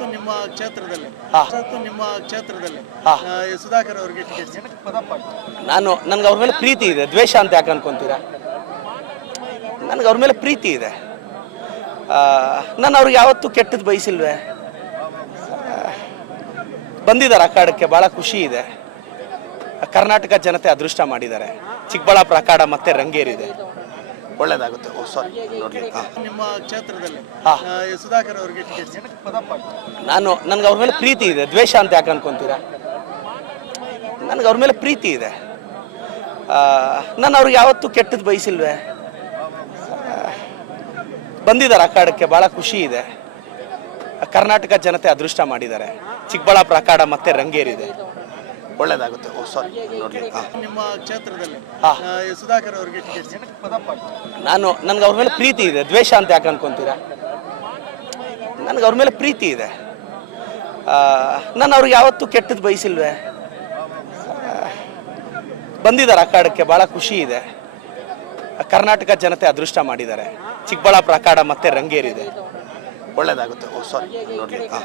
ನಿಮ್ಮ ಕ್ಷೇತ್ರದಲ್ಲಿ. ಹಾ. ನಿಮ್ಮ ಕ್ಷೇತ್ರದಲ್ಲಿ. ಸುಧಾಕರ್ ಅವರಿಗೆ ನಾನು ನನಗೆ ಅವ್ರ ಮೇಲೆ ಪ್ರೀತಿ ಇದೆ. ದ್ವೇಷ ಅಂತ ಯಾಕೆ ಅನ್ಕೊಂತೀರಾ? ನನಗೆ ಅವ್ರ ಮೇಲೆ ಪ್ರೀತಿ ಇದೆ. ಆ, ನಾನು ಅವ್ರಿಗೆ ಯಾವತ್ತೂ ಕೆಟ್ಟದ್ದು ಬಯಸಿಲ್ವೇ? ಬಂದಿದ್ದಾರೆ ಅಖಾಡಕ್ಕೆ ಭಾಳ ಖುಷಿ ಇದೆ. ಕರ್ನಾಟಕ ಜನತೆ ಅದೃಷ್ಟ ಮಾಡಿದ್ದಾರೆ. ಚಿಕ್ಕಬಳ್ಳಾಪುರ ಅಖಾಡ ಮತ್ತೆ ರಂಗೇರಿದೆ. ಒಳ್ಳೇದಾಗುತ್ತೆ. ಓ ಸಾರಿ ನೋಡ್ಲಿ ನಿಮ್ಮ ಕ್ಷೇತ್ರದಲ್ಲಿ ಸುಧಾಕರ್ ಅವರಿಗೆ ನಾನು ನನಗೆ ಅವ್ರ ಮೇಲೆ ಪ್ರೀತಿ ಇದೆ. ದ್ವೇಷ ಅಂತ ಯಾಕೆ ಅನ್ಕೊಂತೀರಾ? ನನಗೆ ಅವ್ರ ಮೇಲೆ ಪ್ರೀತಿ ಇದೆ. ಆ, ನಾನು ಅವ್ರಿಗೆ ಯಾವತ್ತೂ ಕೆಟ್ಟದ್ದು ಬಯಸಿಲ್ವೇ? ಬಂದಿದ್ದಾರೆ ಅಖಾಡಕ್ಕೆ ಭಾಳ ಖುಷಿ ಇದೆ. ಕರ್ನಾಟಕ ಜನತೆ ಅದೃಷ್ಟ ಮಾಡಿದ್ದಾರೆ. ಚಿಕ್ಕಬಳ್ಳಾಪುರ ಅಖಾಡ ಮತ್ತೆ ರಂಗೇರಿದೆ. ಒಳ್ಳೇದಾಗುತ್ತೆ. ಓ ಸಾರಿ ನೋಡ್ಲಿ ನಿಮ್ಮ ಕ್ಷೇತ್ರದಲ್ಲಿ ಸುಧಾಕರ್ ಅವರಿಗೆ ಟಿಕೆಟ್ ನಾನು, ನನಗೆ ಅವ್ರ ಮೇಲೆ ಪ್ರೀತಿ ಇದೆ. ದ್ವೇಷ ಅಂತ ಯಾಕೆ ಅನ್ಕೊಂತೀರಾ? ನನಗೆ ಅವ್ರ ಮೇಲೆ ಪ್ರೀತಿ ಇದೆ. ನಾನು ಅವ್ರಿಗೆ ಯಾವತ್ತೂ ಕೆಟ್ಟದ್ದು ಬಯಸಿಲ್ವೇ? ಬಂದಿದ್ದಾರೆ ಅಖಾಡಕ್ಕೆ ಭಾಳ ಖುಷಿ ಇದೆ. ಕರ್ನಾಟಕ ಜನತೆ ಅದೃಷ್ಟ ಮಾಡಿದ್ದಾರೆ. ಚಿಕ್ಕಬಳ್ಳಾಪುರ ಅಖಾಡ ಮತ್ತೆ ರಂಗೇರಿದೆ. ಒಳ್ಳೇದಾಗುತ್ತೆ. ಓ ಸಾರಿ ನೋಡಿ ಹಾಂ.